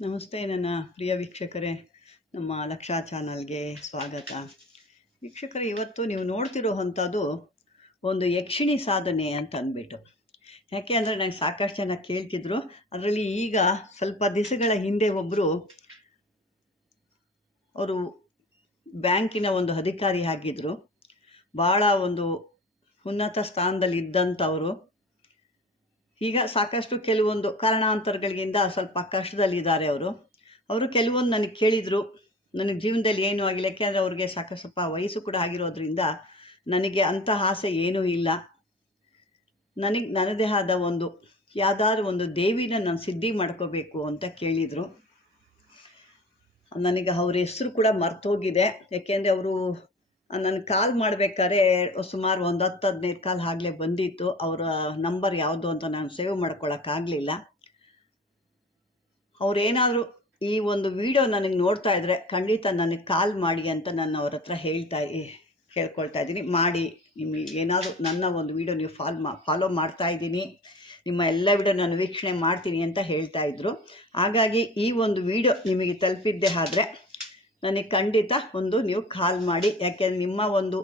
ನಮಸ್ತೆ ನನ್ನ ಪ್ರಿಯ ವೀಕ್ಷಕರೇ. ನಮ್ಮ ಲಕ್ಷಾ ಚಾನಲ್ಗೆ ಸ್ವಾಗತ. ವೀಕ್ಷಕರೇ, ಇವತ್ತು ನೀವು ನೋಡ್ತಿರೋ ಅಂಥದ್ದು ಒಂದು ಯಕ್ಷಿಣಿ ಸಾಧನೆ ಅಂತ ಅಂದ್ಬಿಟ್ಟು. ಯಾಕೆ ಅಂದರೆ ನನಗೆ ಸಾಕಷ್ಟು ಜನ ಕೇಳ್ತಿದ್ರು. ಅದರಲ್ಲಿ ಈಗ ಸ್ವಲ್ಪ ದಿವಸಗಳ ಹಿಂದೆ ಒಬ್ಬರು ಅವರು ಬ್ಯಾಂಕಿನ ಒಂದು ಅಧಿಕಾರಿ ಆಗಿದ್ದರು ಭಾಳ ಒಂದು ಉನ್ನತ ಸ್ಥಾನದಲ್ಲಿ ಇದ್ದಂಥವರು ಈಗ ಸಾಕಷ್ಟು ಕೆಲವೊಂದು ಕಾರಣಾಂತರಗಳಿಂದ ಸ್ವಲ್ಪ ಕಷ್ಟದಲ್ಲಿದ್ದಾರೆ ಅವರು. ಅವರು ಕೆಲವೊಂದು ನನಗೆ ಕೇಳಿದರು, ನನಗೆ ಜೀವನದಲ್ಲಿ ಏನೂ ಆಗಿಲ್ಲ, ಯಾಕೆಂದರೆ ಅವ್ರಿಗೆ ಸಾಕಷ್ಟು ಸ್ವಲ್ಪ ವಯಸ್ಸು ಕೂಡ ಆಗಿರೋದ್ರಿಂದ ನನಗೆ ಅಂಥ ಆಸೆ ಏನೂ ಇಲ್ಲ. ನನಗೆ, ನನ್ನದೇ ಆದ ಒಂದು, ಯಾವ್ದಾದ್ರು ಒಂದು ದೇವಿನ ನಾನು ಸಿದ್ಧಿ ಮಾಡ್ಕೋಬೇಕು ಅಂತ ಕೇಳಿದರು. ನನಗೆ ಅವ್ರ ಹೆಸರು ಕೂಡ ಮರ್ತೋಗಿದೆ. ಯಾಕೆಂದರೆ ಅವರು ನನಗೆ ಕಾಲ್ ಮಾಡ್ಬೇಕಾದ್ರೆ ಸುಮಾರು ಒಂದು ಹತ್ತು ಹದಿನೈದು ಕಾಲ್ ಆಗಲೇ ಬಂದಿತ್ತು. ಅವರ ನಂಬರ್ ಯಾವುದು ಅಂತ ನಾನು ಸೇವ್ ಮಾಡ್ಕೊಳ್ಳೋಕ್ಕಾಗಲಿಲ್ಲ ಅವರೇನಾದರೂ ಈ ಒಂದು ವಿಡಿಯೋ ನನಗೆ ನೋಡ್ತಾ ಇದ್ದರೆ ಖಂಡಿತ ನನಗೆ ಕಾಲ್ ಮಾಡಿ ಅಂತ ನಾನು ಅವ್ರ ಹತ್ರ ಹೇಳ್ತಾ ಕೇಳ್ಕೊಳ್ತಾ ಇದ್ದೀನಿ. ಮಾಡಿ, ನಿಮಗೆ ಏನಾದರೂ ನನ್ನ ಒಂದು ವಿಡಿಯೋ ನೀವು ಫಾಲ್ ಮಾ, ಫಾಲೋ ಮಾಡ್ತಾ ಇದ್ದೀನಿ. ನಿಮ್ಮ ಎಲ್ಲ ವಿಡಿಯೋ ನಾನು ವೀಕ್ಷಣೆ ಮಾಡ್ತೀನಿ ಅಂತ ಹೇಳ್ತಾ ಇದ್ರು. ಹಾಗಾಗಿ ಈ ಒಂದು ವಿಡಿಯೋ ನಿಮಗೆ ತಲುಪಿದ್ದೆ ಆದರೆ ನನಗೆ ಖಂಡಿತ ಒಂದು ನೀವು ಕಾಲ್ ಮಾಡಿ. ಯಾಕೆ ನಿಮ್ಮ ಒಂದು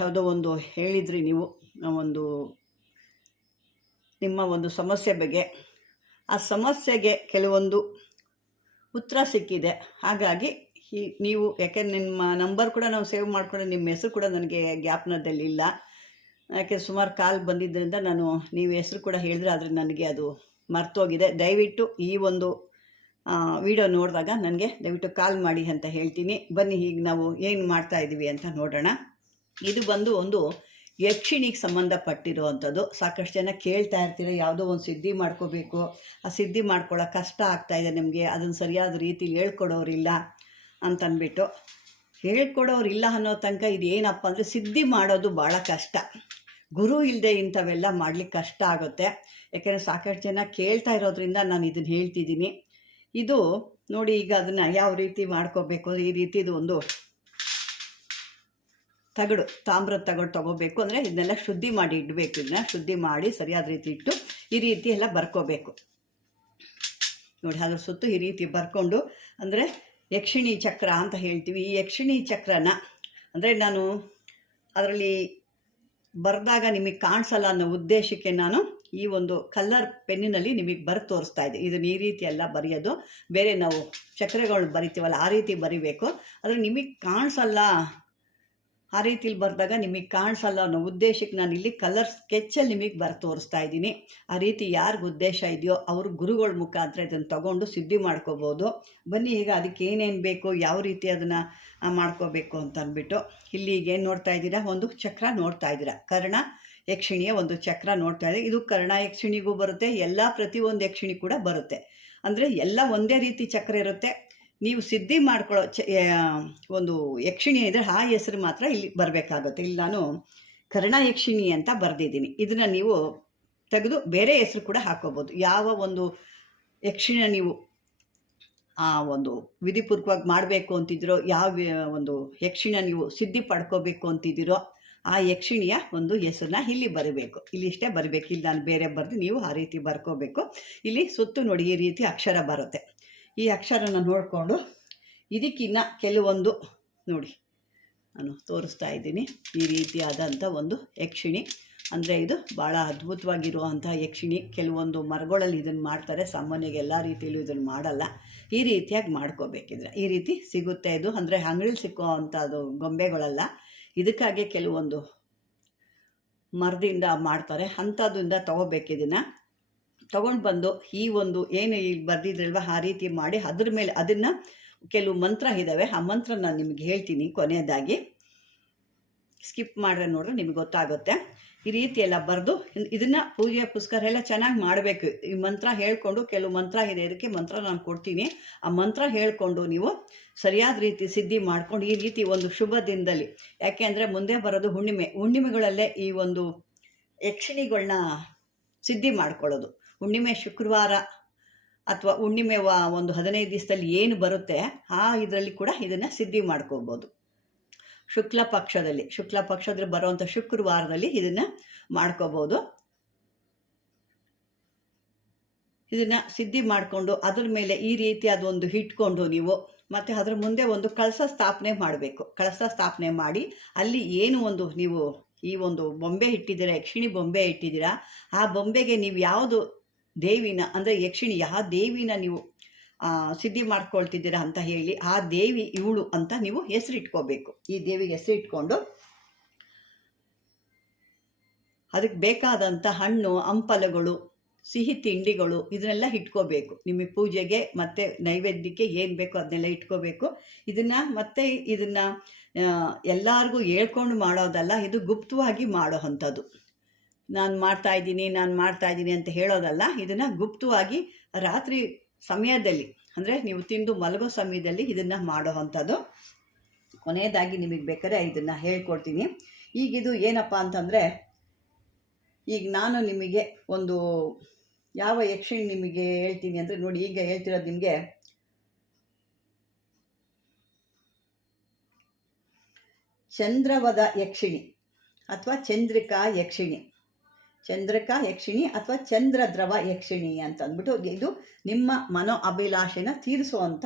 ಯಾವುದೋ ಒಂದು ಹೇಳಿದ್ರಿ ನೀವು ಒಂದು ನಿಮ್ಮ ಒಂದು ಸಮಸ್ಯೆ ಬಗ್ಗೆ. ಆ ಸಮಸ್ಯೆಗೆ ಕೆಲವೊಂದು ಉತ್ತರ ಸಿಕ್ಕಿದೆ. ಹಾಗಾಗಿ ಈ ನೀವು, ಯಾಕೆ ನಿಮ್ಮ ನಂಬರ್ ಕೂಡ ನಾವು ಸೇವ್ ಮಾಡಿಕೊಂಡು ನಿಮ್ಮ ಹೆಸರು ಕೂಡ ನನಗೆ ಜ್ಞಾಪನದಲ್ಲಿಲ್ಲ ಯಾಕೆ ಸುಮಾರು ಕಾಲ್ ಬಂದಿದ್ದರಿಂದ ನಾನು ನೀವು ಹೆಸರು ಕೂಡ ಹೇಳಿದ್ರೆ ಆದರೆ ನನಗೆ ಅದು ಮರ್ತೋಗಿದೆ. ದಯವಿಟ್ಟು ಈ ಒಂದು ವಿಡಿಯೋ ನೋಡಿದಾಗ ನನಗೆ ದಯವಿಟ್ಟು ಕಾಲ್ ಮಾಡಿ ಅಂತ ಹೇಳ್ತೀನಿ. ಬನ್ನಿ ಈಗ ನಾವು ಏನು ಮಾಡ್ತಾ ಇದ್ದೀವಿ ಅಂತ ನೋಡೋಣ. ಇದು ಬಂದು ಒಂದು ಯಕ್ಷಿಣಿಗೆ ಸಂಬಂಧಪಟ್ಟಿರುವಂಥದ್ದು. ಸಾಕಷ್ಟು ಜನ ಕೇಳ್ತಾ ಇರ್ತೀರ, ಯಾವುದೋ ಒಂದು ಸಿದ್ಧಿ ಮಾಡ್ಕೋಬೇಕು. ಆ ಸಿದ್ಧಿ ಮಾಡ್ಕೊಳ್ಳೋ ಕಷ್ಟ ಆಗ್ತಾಯಿದೆ ನಿಮಗೆ ಅದನ್ನು ಸರಿಯಾದ ರೀತಿಲಿ ಹೇಳ್ಕೊಡೋರಿಲ್ಲ ಅಂತಂದ್ಬಿಟ್ಟು ಹೇಳ್ಕೊಡೋರಿಲ್ಲ ಅನ್ನೋ ತನಕ ಇದು ಏನಪ್ಪ ಅಂದರೆ ಸಿದ್ಧಿ ಮಾಡೋದು ಭಾಳ ಕಷ್ಟ. ಗುರು ಇಲ್ಲದೆ ಇಂಥವೆಲ್ಲ ಮಾಡಲಿಕ್ಕೆ ಕಷ್ಟ ಆಗುತ್ತೆ. ಯಾಕೆಂದರೆ ಸಾಕಷ್ಟು ಜನ ಕೇಳ್ತಾ ಇರೋದ್ರಿಂದ ನಾನು ಇದನ್ನು ಹೇಳ್ತಿದ್ದೀನಿ. ಇದು ನೋಡಿ ಈಗ ಅದನ್ನು ಯಾವ ರೀತಿ ಮಾಡ್ಕೋಬೇಕು? ಈ ರೀತಿದು ಒಂದು ತಗಡು, ತಾಮ್ರದ ತಗಡು ತೊಗೋಬೇಕು. ಅಂದರೆ ಇದನ್ನೆಲ್ಲ ಶುದ್ಧಿ ಮಾಡಿ ಇಡಬೇಕು. ಇದನ್ನ ಶುದ್ಧಿ ಮಾಡಿ ಸರಿಯಾದ ರೀತಿ ಇಟ್ಟು ಈ ರೀತಿ ಎಲ್ಲ ಬರ್ಕೋಬೇಕು. ನೋಡಿ, ಅದ್ರ ಸುತ್ತು ಈ ರೀತಿ ಬರ್ಕೊಂಡು, ಅಂದರೆ ಯಕ್ಷಿಣಿ ಚಕ್ರ ಅಂತ ಹೇಳ್ತೀವಿ. ಈ ಯಕ್ಷಿಣಿ ಚಕ್ರನ, ಅಂದರೆ ನಾನು ಅದರಲ್ಲಿ ಬರೆದಾಗ ನಿಮಗೆ ಕಾಣಿಸಲ್ಲ ಅನ್ನೋ ಉದ್ದೇಶಕ್ಕೆ ನಾನು ಈ ಒಂದು ಕಲ್ಲರ್ ಪೆನ್ನಿನಲ್ಲಿ ನಿಮಗೆ ಬರೆದು ತೋರಿಸ್ತಾ ಇದೆ. ಇದನ್ನು ಈ ರೀತಿ ಎಲ್ಲ ಬರೆಯೋದು. ಬೇರೆ ನಾವು ಚಕ್ರಗಳು ಬರಿತೀವಲ್ಲ, ಆ ರೀತಿ ಬರಿಬೇಕು. ಆದರೆ ನಿಮಗೆ ಕಾಣಿಸಲ್ಲ. ಆ ರೀತಿಲಿ ಬರೆದಾಗ ನಿಮಗೆ ಕಾಣಿಸಲ್ಲ ಅನ್ನೋ ಉದ್ದೇಶಕ್ಕೆ ನಾನು ಇಲ್ಲಿ ಕಲರ್ ಸ್ಕೆಚ್ಚಲ್ಲಿ ನಿಮಗೆ ಬರೆದು ತೋರಿಸ್ತಾ ಇದ್ದೀನಿ. ಆ ರೀತಿ ಯಾರಿಗೂ ಉದ್ದೇಶ ಇದೆಯೋ ಅವ್ರ ಗುರುಗಳ ಮುಖಾಂತರ ಇದನ್ನು ತೊಗೊಂಡು ಸಿದ್ಧಿ ಮಾಡ್ಕೋಬೋದು. ಬನ್ನಿ ಈಗ ಅದಕ್ಕೆ ಏನೇನು ಬೇಕು, ಯಾವ ರೀತಿ ಅದನ್ನು ಮಾಡ್ಕೋಬೇಕು ಅಂತ ಅಂದ್ಬಿಟ್ಟು. ಇಲ್ಲಿ ಏನು ನೋಡ್ತಾ ಇದ್ದೀರಾ? ಒಂದು ಚಕ್ರ ನೋಡ್ತಾ ಇದ್ದೀರಾ. ಕರ್ಣ ಯಕ್ಷಿಣಿಯ ಒಂದು ಚಕ್ರ ನೋಡ್ತಾ ಇದೆ. ಇದು ಕರ್ಣ ಯಕ್ಷಿಣಿಗೂ ಬರುತ್ತೆ, ಎಲ್ಲ ಪ್ರತಿಯೊಂದು ಯಕ್ಷಿಣಿ ಕೂಡ ಬರುತ್ತೆ. ಅಂದರೆ ಎಲ್ಲ ಒಂದೇ ರೀತಿ ಚಕ್ರ ಇರುತ್ತೆ. ನೀವು ಸಿದ್ಧಿ ಮಾಡ್ಕೊಳ್ಳೋ ಚ ಒಂದು ಯಕ್ಷಿಣಿ ಇದ್ದರೆ ಆ ಹೆಸರು ಮಾತ್ರ ಇಲ್ಲಿ ಬರಬೇಕಾಗುತ್ತೆ. ಇಲ್ಲಿ ನಾನು ಕರ್ಣ ಯಕ್ಷಿಣಿ ಅಂತ ಬರೆದಿದ್ದೀನಿ. ಇದನ್ನು ನೀವು ತೆಗೆದು ಬೇರೆ ಹೆಸರು ಕೂಡ ಹಾಕೋಬೋದು. ಯಾವ ಒಂದು ಯಕ್ಷಿಣ ನೀವು ಆ ಒಂದು ವಿಧಿಪೂರ್ವಕವಾಗಿ ಮಾಡಬೇಕು ಅಂತಿದ್ದೀರೋ, ಯಾವ, ಒಂದು ಯಕ್ಷಿಣ ನೀವು ಸಿದ್ಧಿ ಪಡ್ಕೋಬೇಕು ಅಂತಿದ್ದೀರೋ ಆ ಯಕ್ಷಿಣಿಯ ಒಂದು ಹೆಸರನ್ನ ಇಲ್ಲಿ ಬರಬೇಕು. ಇಲ್ಲಿ ಇಷ್ಟೇ ಬರಬೇಕು. ಇಲ್ಲಿ ನಾನು ಬೇರೆ ಬರೆದು ನೀವು ಆ ರೀತಿ ಬರ್ಕೋಬೇಕು. ಇಲ್ಲಿ ಸುತ್ತು ನೋಡಿ ಈ ರೀತಿ ಅಕ್ಷರ ಬರುತ್ತೆ. ಈ ಅಕ್ಷರನ ನೋಡಿಕೊಂಡು ಇದಕ್ಕಿನ್ನ ಕೆಲವೊಂದು ನೋಡಿ ನಾನು ತೋರಿಸ್ತಾ ಇದ್ದೀನಿ. ಈ ರೀತಿಯಾದಂಥ ಒಂದು ಯಕ್ಷಿಣಿ. ಅಂದರೆ ಇದು ಭಾಳ ಅದ್ಭುತವಾಗಿರುವಂಥ ಯಕ್ಷಿಣಿ. ಕೆಲವೊಂದು ಮರಗಳಲ್ಲಿ ಇದನ್ನು ಮಾಡ್ತಾರೆ. ಸಾಮಾನ್ಯವಾಗಿ ಎಲ್ಲ ರೀತಿಯಲ್ಲೂ ಇದನ್ನು ಮಾಡಲ್ಲ. ಈ ರೀತಿಯಾಗಿ ಮಾಡ್ಕೋಬೇಕಿದ್ರೆ. ಈ ರೀತಿ ಸಿಗುತ್ತೆ ಇದು. ಅಂದರೆ ಅಂಗಡಿಲಿ ಸಿಕ್ಕೋ ಅಂಥದ್ದು ಗೊಂಬೆಗಳಲ್ಲ. ಇದಕ್ಕಾಗಿ ಕೆಲವೊಂದು ಮರದಿಂದ ಮಾಡ್ತಾರೆ. ಅಂಥದ್ರಿಂದ ತಗೋಬೇಕು ಇದನ್ನು. ತೊಗೊಂಡು ಬಂದು ಈ ಒಂದು ಏನು ಇಲ್ಲಿ ಬರ್ದಿದ್ರಲ್ವ ಆ ರೀತಿ ಮಾಡಿ ಅದ್ರ ಮೇಲೆ ಅದನ್ನು ಕೆಲವು ಮಂತ್ರ ಇದ್ದಾವೆ ಆ ಮಂತ್ರ ನಾನು ನಿಮಗೆ ಹೇಳ್ತೀನಿ ಕೊನೆಯದಾಗಿ. ಸ್ಕಿಪ್ ಮಾಡಿದ್ರೆ ನೋಡ್ರೆ ನಿಮಗೆ ಗೊತ್ತಾಗುತ್ತೆ. ಈ ರೀತಿ ಎಲ್ಲ ಬರೆದು ಇದನ್ನು ಪೂಜೆ ಪುಸ್ಕರ ಎಲ್ಲ ಚೆನ್ನಾಗಿ ಮಾಡಬೇಕು. ಈ ಮಂತ್ರ ಹೇಳಿಕೊಂಡು ಕೆಲವು ಮಂತ್ರ ಇದೆ. ಇದಕ್ಕೆ ಮಂತ್ರ ನಾನು ಕೊಡ್ತೀನಿ. ಆ ಮಂತ್ರ ಹೇಳಿಕೊಂಡು ನೀವು ಸರಿಯಾದ ರೀತಿ ಸಿದ್ಧಿ ಮಾಡ್ಕೊಂಡು ಈ ರೀತಿ ಒಂದು ಶುಭ ದಿನದಲ್ಲಿ, ಯಾಕೆ ಅಂದರೆ ಮುಂದೆ ಬರೋದು ಹುಣ್ಣಿಮೆ. ಹುಣ್ಣಿಮೆಗಳಲ್ಲೇ ಈ ಒಂದು ಯಕ್ಷಿಣಿಗಳನ್ನ ಸಿದ್ಧಿ ಮಾಡ್ಕೊಳ್ಳೋದು. ಹುಣ್ಣಿಮೆ ಶುಕ್ರವಾರ ಅಥವಾ ಹುಣ್ಣಿಮೆ ಒಂದು ಹದಿನೈದು ದಿವಸದಲ್ಲಿ ಏನು ಬರುತ್ತೆ, ಆ ಇದರಲ್ಲಿ ಕೂಡ ಇದನ್ನು ಸಿದ್ಧಿ ಮಾಡ್ಕೋಬೋದು ಶುಕ್ಲ ಪಕ್ಷದಲ್ಲಿ ಶುಕ್ಲ ಪಕ್ಷದಲ್ಲಿ ಬರುವಂಥ ಶುಕ್ರವಾರದಲ್ಲಿ ಇದನ್ನು ಮಾಡ್ಕೋಬೋದು ಇದನ್ನು ಸಿದ್ಧಿ ಮಾಡಿಕೊಂಡು ಅದ್ರ ಮೇಲೆ ಈ ರೀತಿಯಾದ ಒಂದು ಇಟ್ಕೊಂಡು ನೀವು ಮತ್ತು ಅದ್ರ ಮುಂದೆ ಒಂದು ಕಳಸ ಸ್ಥಾಪನೆ ಮಾಡಬೇಕು. ಕಳಸ ಸ್ಥಾಪನೆ ಮಾಡಿ ಅಲ್ಲಿ ಏನು ಒಂದು ನೀವು ಈ ಒಂದು ಬೊಂಬೆ ಇಟ್ಟಿದ್ದೀರಾ, ಯಕ್ಷಿಣಿ ಬೊಂಬೆ ಇಟ್ಟಿದ್ದೀರಾ, ಆ ಬೊಂಬೆಗೆ ನೀವು ಯಾವುದು ದೇವಿನ ಅಂದರೆ ಯಕ್ಷಿಣಿ, ಯಾವ ದೇವಿನ ನೀವು ಸಿದ್ಧಿ ಮಾಡ್ಕೊಳ್ತಿದ್ದೀರಾ ಅಂತ ಹೇಳಿ ಆ ದೇವಿ ಇವಳು ಅಂತ ನೀವು ಹೆಸರಿಟ್ಕೋಬೇಕು. ಈ ದೇವಿಗೆ ಹೆಸರಿಟ್ಕೊಂಡು ಅದಕ್ಕೆ ಬೇಕಾದಂಥ ಹಣ್ಣು, ಹಂಪಲಗಳು, ಸಿಹಿ ತಿಂಡಿಗಳು ಇದನ್ನೆಲ್ಲ ಇಟ್ಕೋಬೇಕು. ನಿಮಗೆ ಪೂಜೆಗೆ ಮತ್ತು ನೈವೇದ್ಯಕ್ಕೆ ಏನು ಬೇಕೋ ಅದನ್ನೆಲ್ಲ ಇಟ್ಕೋಬೇಕು. ಇದನ್ನು ಮತ್ತೆ ಇದನ್ನು ಎಲ್ಲರಿಗೂ ಹೇಳ್ಕೊಂಡು ಮಾಡೋದಲ್ಲ, ಇದು ಗುಪ್ತವಾಗಿ ಮಾಡೋ ಅಂಥದ್ದು. ನಾನು ಮಾಡ್ತಾ ಇದ್ದೀನಿ, ನಾನು ಮಾಡ್ತಾ ಇದ್ದೀನಿ ಅಂತ ಹೇಳೋದಲ್ಲ, ಇದನ್ನು ಗುಪ್ತವಾಗಿ ರಾತ್ರಿ ಸಮಯದಲ್ಲಿ, ಅಂದರೆ ನೀವು ತಿಂದು ಮಲಗೋ ಸಮಯದಲ್ಲಿ ಇದನ್ನು ಮಾಡೋ ಅಂಥದ್ದು ಕೊನೆಯದಾಗಿ ನಿಮಗೆ ಬೇಕಾದ್ರೆ ಇದನ್ನು ಹೇಳ್ಕೊಡ್ತೀನಿ. ಈಗಿದು ಏನಪ್ಪ ಅಂತಂದರೆ, ಈಗ ನಾನು ನಿಮಗೆ ಒಂದು ಯಾವ ಯಕ್ಷಿಣಿ ನಿಮಗೆ ಹೇಳ್ತೀನಿ ಅಂದರೆ ನೋಡಿ, ಈಗ ಹೇಳ್ತಿರೋದು ನಿಮಗೆ ಚಂದ್ರವದ ಯಕ್ಷಿಣಿ ಅಥವಾ ಚಂದ್ರಿಕಾ ಯಕ್ಷಿಣಿ. ಚಂದ್ರಿಕಾ ಯಕ್ಷಿಣಿ ಅಥವಾ ಚಂದ್ರ ದ್ರವ ಯಕ್ಷಿಣಿ ಅಂತ ಅಂದ್ಬಿಟ್ಟು ಇದು ನಿಮ್ಮ ಮನೋ ಅಭಿಲಾಷೆನ ತೀರಿಸುವಂಥ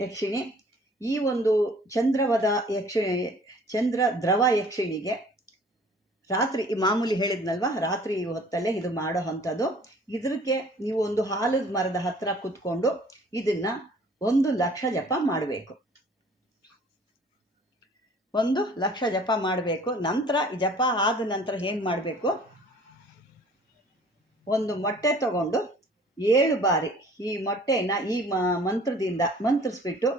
ಯಕ್ಷಿಣಿ. ಈ ಒಂದು ಚಂದ್ರವದ ಯಕ್ಷಿಣಿ ಚಂದ್ರ ದ್ರವ ಯಕ್ಷಿಣಿಗೆ ರಾತ್ರಿ ಮಾಮೂಲಿ ಹೇಳಿದ್ನಲ್ವ, ರಾತ್ರಿ ಹೊತ್ತಲ್ಲೇ ಇದು ಮಾಡೋ ಅಂಥದ್ದು. ಇದಕ್ಕೆ ನೀವು ಒಂದು ಹಾಲದ ಮರದ ಹತ್ತಿರ ಕೂತ್ಕೊಂಡು ಇದನ್ನು ಒಂದು ಲಕ್ಷ ಜಪ ಮಾಡಬೇಕು. ಒಂದು ಲಕ್ಷ ಜಪ ಮಾಡಬೇಕು, ನಂತರ ಜಪ ಆದ ನಂತರ ಏನು ಮಾಡಬೇಕು? ಒಂದು ಮೊಟ್ಟೆ ತಗೊಂಡು ಏಳು ಬಾರಿ ಈ ಮೊಟ್ಟೆನ ಈ ಮಂತ್ರದಿಂದ ಮಂತ್ರಿಸ್ಬಿಟ್ಟು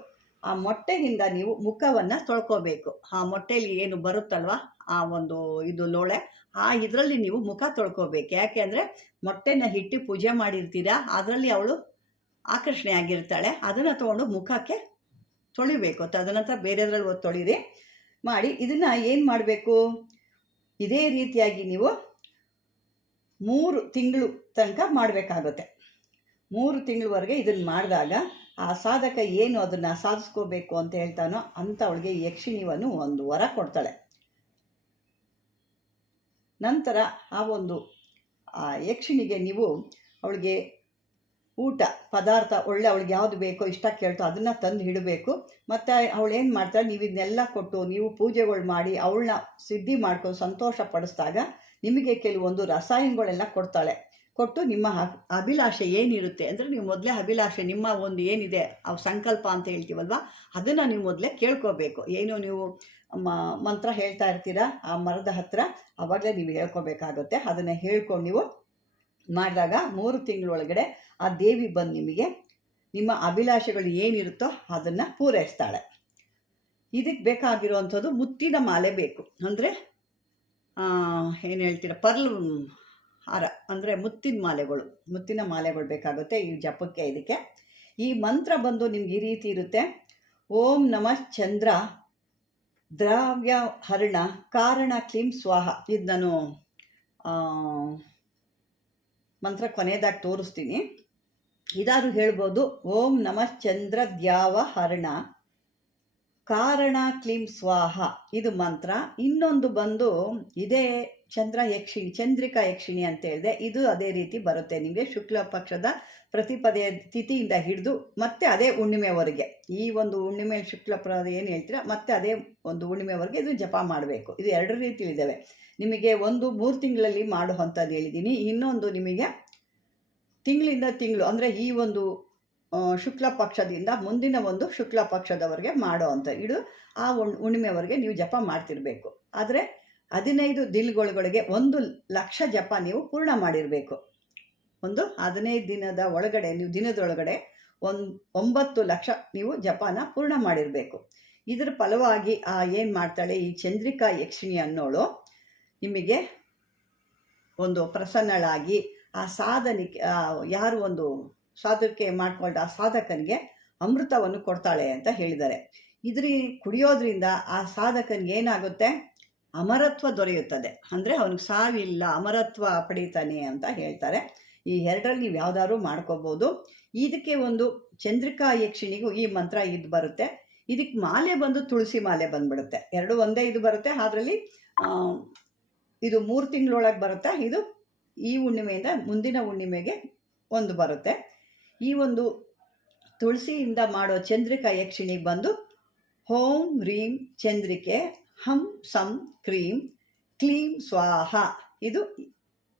ಆ ಮೊಟ್ಟೆಯಿಂದ ನೀವು ಮುಖವನ್ನು ತೊಳ್ಕೋಬೇಕು. ಆ ಮೊಟ್ಟೆಯಲ್ಲಿ ಏನು ಬರುತ್ತಲ್ವ? ಆ ಒಂದು ಇದು ಲೋಳೆ, ಆ ಇದರಲ್ಲಿ ನೀವು ಮುಖ ತೊಳ್ಕೋಬೇಕು. ಯಾಕೆ ಅಂದರೆ ಮೊಟ್ಟೆನ ಹಿಟ್ಟು ಪೂಜೆ ಮಾಡಿರ್ತೀರಾ? ಅದರಲ್ಲಿ ಅವಳು ಆಕರ್ಷಣೆ ಆಗಿರ್ತಾಳೆ. ಅದನ್ನು ತೊಗೊಂಡು ಮುಖಕ್ಕೆ ತೊಳಿಬೇಕು. ತದನಂತರ ಬೇರೆದ್ರಲ್ಲಿ ತೊಳಿರಿ. ಮಾಡಿ ಇದನ್ನು ಏನು ಮಾಡಬೇಕು? ಇದೇ ರೀತಿಯಾಗಿ ನೀವು ಮೂರು ತಿಂಗಳು ತನಕ ಮಾಡಬೇಕಾಗುತ್ತೆ. ಮೂರು ತಿಂಗಳವರೆಗೆ ಇದನ್ನು ಮಾಡಿದಾಗ ಆ ಸಾಧಕ ಏನು ಅದನ್ನು ಸಾಧಿಸ್ಕೋಬೇಕು ಅಂತ ಹೇಳ್ತಾನೋ ಅಂತ ಅವಳಿಗೆ ಯಕ್ಷಿಣಿವನು ಒಂದು ವರ ಕೊಡ್ತಾಳೆ. ನಂತರ ಆ ಒಂದು, ಆ ಯಕ್ಷಿಣಿಗೆ ನೀವು ಅವಳಿಗೆ ಊಟ, ಪದಾರ್ಥ ಒಳ್ಳೆ ಅವಳಿಗೆ ಯಾವುದು ಬೇಕೋ ಇಷ್ಟ ಕೇಳ್ತೋ ಅದನ್ನು ತಂದು ಇಡಬೇಕು. ಮತ್ತು ಅವಳು ಏನು ಮಾಡ್ತಾಳೆ, ನೀವು ಇದನ್ನೆಲ್ಲ ಕೊಟ್ಟು ನೀವು ಪೂಜೆಗಳು ಮಾಡಿ ಅವಳನ್ನ ಸಿದ್ಧಿ ಮಾಡ್ಕೊಂಡು ಸಂತೋಷ ಪಡಿಸಿದಾಗ ನಿಮಗೆ ಕೆಲವೊಂದು ರಸಾಯನಗಳೆಲ್ಲ ಕೊಡ್ತಾಳೆ. ಕೊಟ್ಟು ನಿಮ್ಮ ಅಭ್- ಅಭಿಲಾಷೆ ಏನಿರುತ್ತೆ ಅಂದರೆ ನೀವು ಮೊದಲೇ ಅಭಿಲಾಷೆ, ನಿಮ್ಮ ಒಂದು ಏನಿದೆ, ಆ ಸಂಕಲ್ಪ ಅಂತ ಹೇಳ್ತೀವಲ್ವ, ಅದನ್ನು ನೀವು ಮೊದಲೇ ಕೇಳ್ಕೋಬೇಕು. ಏನು ನೀವು ಮಂತ್ರ ಹೇಳ್ತಾ ಇರ್ತೀರಾ, ಆ ಮರದ ಹತ್ರ ಆವಾಗಲೇ ನೀವು ಹೇಳ್ಕೋಬೇಕಾಗುತ್ತೆ. ಅದನ್ನು ಹೇಳ್ಕೊಂಡು ನೀವು ಮಾಡಿದಾಗ ಮೂರು ತಿಂಗಳೊಳಗಡೆ ಆ ದೇವಿ ಬಂದು ನಿಮಗೆ ನಿಮ್ಮ ಅಭಿಲಾಷೆಗಳು ಏನಿರುತ್ತೋ ಅದನ್ನು ಪೂರೈಸ್ತಾಳೆ. ಇದಕ್ಕೆ ಬೇಕಾಗಿರುವಂಥದ್ದು ಮುತ್ತಿನ ಮಾಲೆ ಬೇಕು. ಅಂದರೆ ಏನು ಹೇಳ್ತೀರ, ಪರ್ಲ್ ಹಾರ ಅಂದರೆ ಮುತ್ತಿನ ಮಾಲೆಗಳು. ಮುತ್ತಿನ ಮಾಲೆಗಳು ಬೇಕಾಗುತ್ತೆ ಈ ಜಪಕ್ಕೆ ಇದಕ್ಕೆ. ಈ ಮಂತ್ರ ಬಂದು ನಿಮ್ಗೆ ಈ ರೀತಿ ಇರುತ್ತೆ. ಓಂ ನಮಃ ಚಂದ್ರ, ದ್ರಾವ್ಯ ಹರಣ, ಕಾರಣ ಕ್ಲೀಂ ಸ್ವಾಹ. ಇದು ನಾನು ಮಂತ್ರ ಕೊನೆಯದಾಗಿ ತೋರಿಸ್ತೀನಿ. ಇದಾದ್ರು ಹೇಳ್ಬೋದು. ಓಂ ನಮಃ ಚಂದ್ರ ದ್ಯಾವ ಹರಣ. ಕಾರಣ ಕ್ಲೀಂ ಸ್ವಾಹ. ಇದು ಮಂತ್ರ. ಇನ್ನೊಂದು ಬಂದು ಇದೇ ಚಂದ್ರ ಯಕ್ಷಿಣಿ, ಚಂದ್ರಿಕಾ ಯಕ್ಷಿಣಿ ಅಂತ ಹೇಳಿದೆ. ಇದು ಅದೇ ರೀತಿ ಬರುತ್ತೆ ನಿಮಗೆ. ಶುಕ್ಲ ಪಕ್ಷದ ಪ್ರತಿಪದೆಯ ತಿಥಿಯಿಂದ ಹಿಡಿದು ಮತ್ತೆ ಅದೇ ಹುಣ್ಣಿಮೆವರೆಗೆ. ಈ ಒಂದು ಹುಣ್ಣಿಮೆ ಶುಕ್ಲ ಪ್ರ ಏನು ಹೇಳ್ತೀರಾ? ಮತ್ತೆ ಅದೇ ಒಂದು ಹುಣ್ಣಿಮೆವರೆಗೆ ಇದು ಜಪ ಮಾಡಬೇಕು. ಇದು ಎರಡು ರೀತಿ ಇದ್ದಾವೆ ನಿಮಗೆ ಒಂದು ಮೂರು ತಿಂಗಳಲ್ಲಿ ಮಾಡುವಂಥದ್ದು ಹೇಳಿದ್ದೀನಿ. ಇನ್ನೊಂದು ನಿಮಗೆ ತಿಂಗಳಿಂದ ತಿಂಗಳು, ಅಂದರೆ ಈ ಒಂದು ಶುಕ್ಲ ಪಕ್ಷದಿಂದ ಮುಂದಿನ ಒಂದು ಶುಕ್ಲ ಪಕ್ಷದವರೆಗೆ ಮಾಡೋ ಅಂತ. ಇಡು ಆ ಹುಣ್- ಹುಣ್ಣಿಮೆವರೆಗೆ ನೀವು ಜಪ ಮಾಡ್ತಿರ್ಬೇಕು. ಆದರೆ ಹದಿನೈದು ದಿನಗಳೊಳಗೆ ಒಂದು ಲಕ್ಷ ಜಪ ನೀವು ಪೂರ್ಣ ಮಾಡಿರಬೇಕು. ಒಂದು ಹದಿನೈದು ದಿನದ ಒಳಗಡೆ, ನೀವು ದಿನದೊಳಗಡೆ ಒಂದು ಒಂಬತ್ತು ಲಕ್ಷ ನೀವು ಜಪಾನ ಪೂರ್ಣ ಮಾಡಿರಬೇಕು. ಇದರ ಫಲವಾಗಿ ಆ ಏನು ಮಾಡ್ತಾಳೆ, ಈ ಚಂದ್ರಿಕಾ ಯಕ್ಷಿಣಿ ಅನ್ನೋಳು ನಿಮಗೆ ಒಂದು ಪ್ರಸನ್ನಳಾಗಿ ಆ ಸಾಧನಿಕೆ ಯಾರು ಒಂದು ಸಾಧಕೆ ಮಾಡಿಕೊಂಡ ಆ ಸಾಧಕನಿಗೆ ಅಮೃತವನ್ನು ಕೊಡ್ತಾಳೆ ಅಂತ ಹೇಳಿದ್ದಾರೆ. ಇದ್ರಿ ಕುಡಿಯೋದ್ರಿಂದ ಆ ಸಾಧಕನಿಗೆ ಏನಾಗುತ್ತೆ? ಅಮರತ್ವ ದೊರೆಯುತ್ತದೆ. ಅಂದರೆ ಅವನಿಗೆ ಸಾವಿಲ್ಲ, ಅಮರತ್ವ ಪಡೀತಾನೆ ಅಂತ ಹೇಳ್ತಾರೆ. ಈ ಎರಡರಲ್ಲಿ ನೀವು ಯಾವ್ದಾದ್ರು ಮಾಡ್ಕೋಬೋದು. ಇದಕ್ಕೆ ಒಂದು ಚಂದ್ರಿಕಾ ಯಕ್ಷಿಣಿಗೂ ಈ ಮಂತ್ರ ಇದು ಬರುತ್ತೆ. ಇದಕ್ಕೆ ಮಾಲೆ ಬಂದು ತುಳಸಿ ಮಾಲೆ ಬಂದ್ಬಿಡುತ್ತೆ. ಎರಡು ಒಂದೇ ಇದು ಬರುತ್ತೆ. ಅದರಲ್ಲಿ ಇದು ಮೂರು ತಿಂಗಳೊಳಗೆ ಬರುತ್ತೆ. ಇದು ಈ ಹುಣ್ಣಿಮೆಯಿಂದ ಮುಂದಿನ ಹುಣ್ಣಿಮೆಗೆ ಒಂದು ಬರುತ್ತೆ. ಈ ಒಂದು ತುಳಸಿಯಿಂದ ಮಾಡೋ ಚಂದ್ರಿಕಾ ಯಕ್ಷಿಣಿ ಬಂದು ಹೋಂ ರೀಂ ಚಂದ್ರಿಕೆ, ಹಂ ಸಂ ಕ್ರೀಂ, ಕ್ಲೀಂ ಸ್ವಾಹ. ಇದು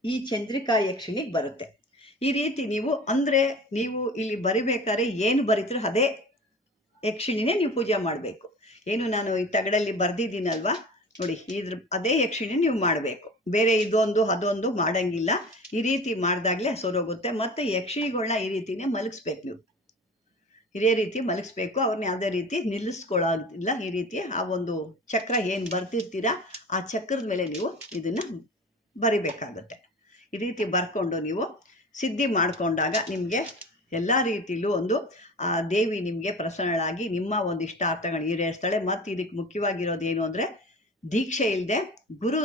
ಈ ಚಂದ್ರಿಕಾ ಯಕ್ಷಿಣಿಗೆ ಬರುತ್ತೆ. ಈ ರೀತಿ ನೀವು ಅಂದರೆ ನೀವು ಇಲ್ಲಿ ಬರಿಬೇಕಾದ್ರೆ ಏನು ಬರೀತೀರೋ ಅದೇ ಯಕ್ಷಿಣಿನೇ ನೀವು ಪೂಜೆ ಮಾಡಬೇಕು. ಏನು ನಾನು ಈ ತಗಡಲ್ಲಿ ಬರೆದಿದ್ದೀನಲ್ವಾ? ನೋಡಿ, ಇದ್ರ ಅದೇ ಯಕ್ಷಿಣಿ ನೀವು ಮಾಡಬೇಕು. ಬೇರೆ ಇದೊಂದು, ಅದೊಂದು ಮಾಡೋಂಗಿಲ್ಲ. ಈ ರೀತಿ ಮಾಡಿದಾಗಲೇ ಸೊರೋಗುತ್ತೆ ಮತ್ತು ಯಕ್ಷಿಗಳನ್ನ ಈ ರೀತಿನೇ ಮಲಗಿಸ್ಬೇಕು ನೀವು. ಇದೇ ರೀತಿ ಮಲಗಿಸ್ಬೇಕು. ಅವ್ರನ್ನ ಯಾವುದೇ ರೀತಿ ನಿಲ್ಲಿಸ್ಕೊಳ್ಳೋದಿಲ್ಲ. ಈ ರೀತಿ ಆ ಒಂದು ಚಕ್ರ ಏನು ಬರ್ತಿರ್ತೀರ ಆ ಚಕ್ರದ ಮೇಲೆ ನೀವು ಇದನ್ನು ಬರಿಬೇಕಾಗುತ್ತೆ. ಈ ರೀತಿ ಬರ್ಕೊಂಡು ನೀವು ಸಿದ್ಧಿ ಮಾಡಿಕೊಂಡಾಗ ನಿಮಗೆ ಎಲ್ಲ ರೀತಿಯಲ್ಲೂ ಒಂದು, ಆ ದೇವಿ ನಿಮಗೆ ಪ್ರಸನ್ನಳಾಗಿ ನಿಮ್ಮ ಒಂದು ಇಷ್ಟಾರ್ಥಗಳು ಈಡೇರಿಸ್ತಾಳೆ. ಮತ್ತು ಇದಕ್ಕೆ ಮುಖ್ಯವಾಗಿರೋದು ಏನು ಅಂದರೆ, ದೀಕ್ಷೆ ಇಲ್ಲದೆ ಗುರು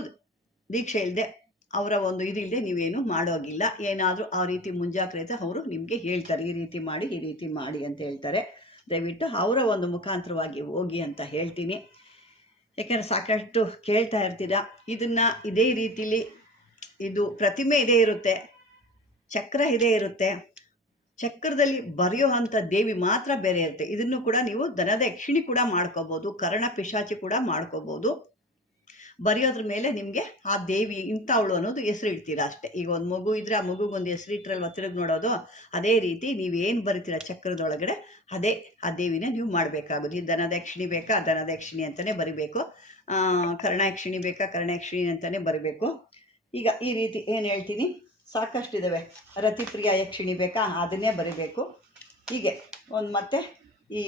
ದೀಕ್ಷೆ ಇಲ್ಲದೆ ಅವರ ಒಂದು ಇದಿಲ್ಲದೆ ನೀವೇನು ಮಾಡೋಗಿಲ್ಲ. ಏನಾದರೂ ಆ ರೀತಿ ಮುಂಜಾಗ್ರತೆ ಅವರು ನಿಮಗೆ ಹೇಳ್ತಾರೆ, ಈ ರೀತಿ ಮಾಡಿ, ಈ ರೀತಿ ಮಾಡಿ ಅಂತ ಹೇಳ್ತಾರೆ. ದಯವಿಟ್ಟು ಅವರ ಒಂದು ಮುಖಾಂತರವಾಗಿ ಹೋಗಿ ಅಂತ ಹೇಳ್ತೀನಿ. ಯಾಕೆಂದರೆ ಸಾಕಷ್ಟು ಕೇಳ್ತಾ ಇರ್ತೀರ, ಇದನ್ನು ಇದೇ ರೀತಿಲಿ ಇದು ಪ್ರತಿಮೆ ಇದೇ ಇರುತ್ತೆ, ಚಕ್ರ ಇದೇ ಇರುತ್ತೆ, ಚಕ್ರದಲ್ಲಿ ಬರೆಯೋ ಅಂಥ ದೇವಿ ಮಾತ್ರ ಬೇರೆ ಇರುತ್ತೆ. ಇದನ್ನು ಕೂಡ ನೀವು ದನದ ಯಕ್ಷಿಣಿ ಕೂಡ ಮಾಡ್ಕೋಬೋದು, ಕರ್ಣ ಪಿಶಾಚಿ ಕೂಡ ಮಾಡ್ಕೋಬೋದು. ಬರೆಯೋದ್ರ ಮೇಲೆ ನಿಮಗೆ ಆ ದೇವಿ ಇಂಥವಳು ಅನ್ನೋದು ಹೆಸರು ಇಡ್ತೀರಾ ಅಷ್ಟೇ. ಈಗ ಒಂದು ಮಗು ಇದ್ದರೆ ಆ ಮಗುಗೊಂದು ಹೆಸರು ಇಟ್ಟರಲ್ವ ತಿರುಗಿ ನೋಡೋದು? ಅದೇ ರೀತಿ ನೀವು ಏನು ಬರಿತೀರ ಚಕ್ರದೊಳಗಡೆ, ಅದೇ ಆ ದೇವಿನ ನೀವು ಮಾಡಬೇಕಾಗೋದು. ಈ ದನದಕ್ಷಿಣಿ ಬೇಕಾ? ದನದಕ್ಷಿಣಿ ಅಂತಲೇ ಬರಿಬೇಕು. ಕರ್ಣಾಕ್ಷಿಣಿ ಬೇಕಾ? ಕರ್ಣಾಕ್ಷಿಣಿ ಅಂತಲೇ ಬರಿಬೇಕು. ಈಗ ಈ ರೀತಿ ಏನು ಹೇಳ್ತೀನಿ? ಸಾಕಷ್ಟು ಇದ್ದಾವೆ ರತಿಪ್ರಿಯ ಯಕ್ಷಿಣಿ ಬೇಕಾ? ಅದನ್ನೇ ಬರಿಬೇಕು. ಹೀಗೆ. ಒಂದು ಮತ್ತೆ ಈ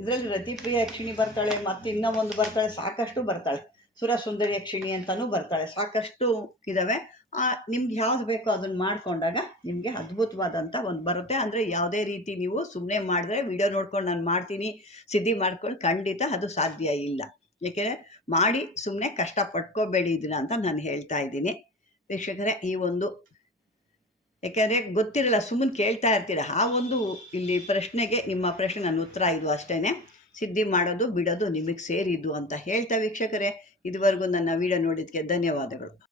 ಇದರಲ್ಲಿ ರತಿಪ್ರಿಯ ಯಕ್ಷಿಣಿ ಬರ್ತಾಳೆ ಮತ್ತು ಇನ್ನೂ ಒಂದು ಬರ್ತಾಳೆ, ಸಾಕಷ್ಟು ಬರ್ತಾಳೆ. ಸುರ ಸುಂದರಿಯ ಯಕ್ಷಿಣಿ ಅಂತಲೂ ಬರ್ತಾಳೆ ಸಾಕಷ್ಟು ಇದ್ದಾವೆ ನಿಮ್ಗೆ ಯಾವ್ದು ಬೇಕೋ ಅದನ್ನು ಮಾಡಿಕೊಂಡಾಗ ನಿಮಗೆ ಅದ್ಭುತವಾದಂಥ ಒಂದು ಬರುತ್ತೆ. ಅಂದರೆ ಯಾವುದೇ ರೀತಿ ನೀವು ಸುಮ್ಮನೆ ಮಾಡಿದ್ರೆ ವಿಡಿಯೋ ನೋಡ್ಕೊಂಡು ನಾನು ಮಾಡ್ತೀನಿ, ಸಿದ್ಧಿ ಮಾಡ್ಕೊಂಡು ಖಂಡಿತ ಅದು ಸಾಧ್ಯ ಇಲ್ಲ. ಏಕೆಂದರೆ ಮಾಡಿ ಸುಮ್ಮನೆ ಕಷ್ಟ ಪಟ್ಕೋಬೇಡಿ ಇದನ್ನ ಅಂತ ನಾನು ಹೇಳ್ತಾ ಇದ್ದೀನಿ. ವೀಕ್ಷಕರೇ, ಈ ಒಂದು ಯಾಕೆಂದರೆ ಗೊತ್ತಿರಲ್ಲ, ಸುಮ್ಮನೆ ಕೇಳ್ತಾ ಇರ್ತೀರ. ಆ ಒಂದು ಇಲ್ಲಿ ಪ್ರಶ್ನೆಗೆ, ನಿಮ್ಮ ಪ್ರಶ್ನೆ ನನ್ನ ಉತ್ತರ ಇದು ಅಷ್ಟೇ ಸಿದ್ಧಿ ಮಾಡೋದು, ಬಿಡೋದು ನಿಮಗೆ ಸೇರಿದ್ದು ಅಂತ ಹೇಳ್ತಾ ವೀಕ್ಷಕರೇ. ಇದುವರೆಗೂ ನನ್ನ ವಿಡಿಯೋ ನೋಡಿದ್ದಕ್ಕೆ ಧನ್ಯವಾದಗಳು.